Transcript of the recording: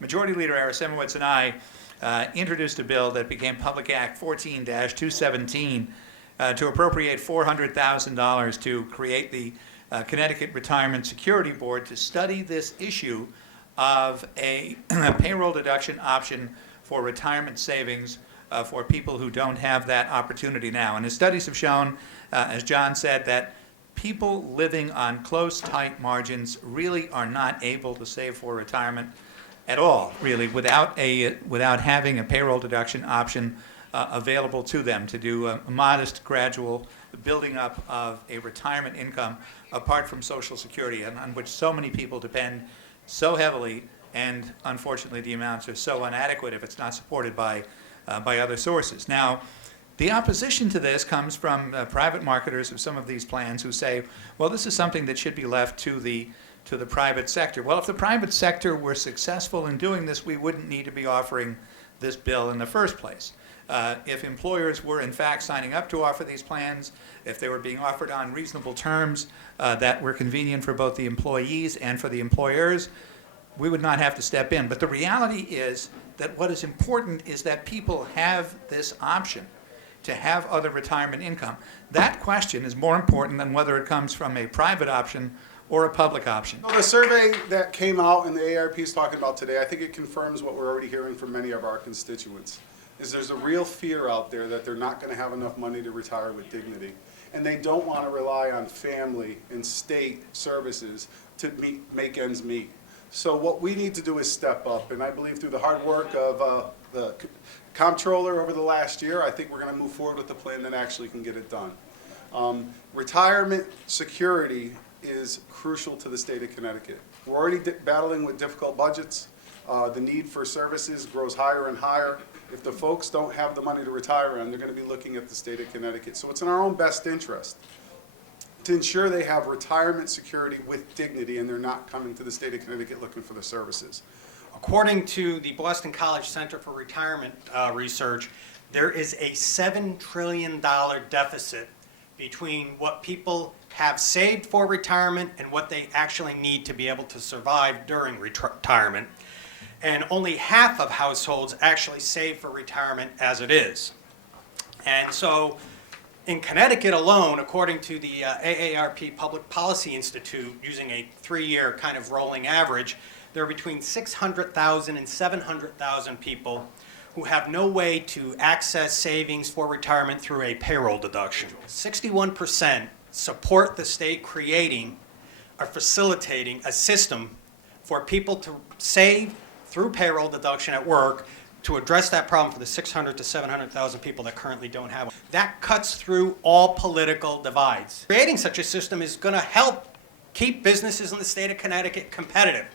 Majority Leader Aresimowicz and I introduced a bill that became Public Act 14-217 to appropriate $400,000 to create the Connecticut Retirement Security Board to study this issue of a payroll deduction option for retirement savings for people who don't have that opportunity now. And the studies have shown, as John said, that people living on close, tight margins really are not able to save for retirement at all, really, without having a payroll deduction option available to them to do a modest, gradual building up of a retirement income apart from Social Security, and on which so many people depend so heavily, and unfortunately the amounts are so inadequate if it's not supported by other sources. Now, the opposition to this comes from private marketers of some of these plans who say, well, this is something that should be left to the private sector. Well, if the private sector were successful in doing this, we wouldn't need to be offering this bill in the first place. If employers were in fact signing up to offer these plans, if they were being offered on reasonable terms that were convenient for both the employees and for the employers, we would not have to step in. But the reality is that what is important is that people have this option to have other retirement income. That question is more important than whether it comes from a private option or a public option. Well, the survey that came out and the AARP is talking about today, I think it confirms what we're already hearing from many of our constituents, is there's a real fear out there that they're not going to have enough money to retire with dignity. And they don't want to rely on family and state services to make ends meet. So what we need to do is step up, and I believe through the hard work of the comptroller over the last year, I think we're going to move forward with a plan that actually can get it done. Retirement security is crucial to the state of Connecticut. We're already battling with difficult budgets. The need for services grows higher and higher. If the folks don't have the money to retire on, they're going to be looking at the state of Connecticut. So it's in our own best interest to ensure they have retirement security with dignity and they're not coming to the state of Connecticut looking for the services. According to the Boston College Center for Retirement Research, there is a $7 trillion deficit between what people have saved for retirement and what they actually need to be able to survive during retirement. And only half of households actually save for retirement as it is. And so in Connecticut alone, according to the AARP Public Policy Institute, using a 3-year kind of rolling average, there are between 600,000 and 700,000 people who have no way to access savings for retirement through a payroll deduction. 61% support the state creating or facilitating a system for people to save through payroll deduction at work to address that problem for the 600 to 700,000 people that currently don't have it. That cuts through all political divides. Creating such a system is going to help keep businesses in the state of Connecticut competitive.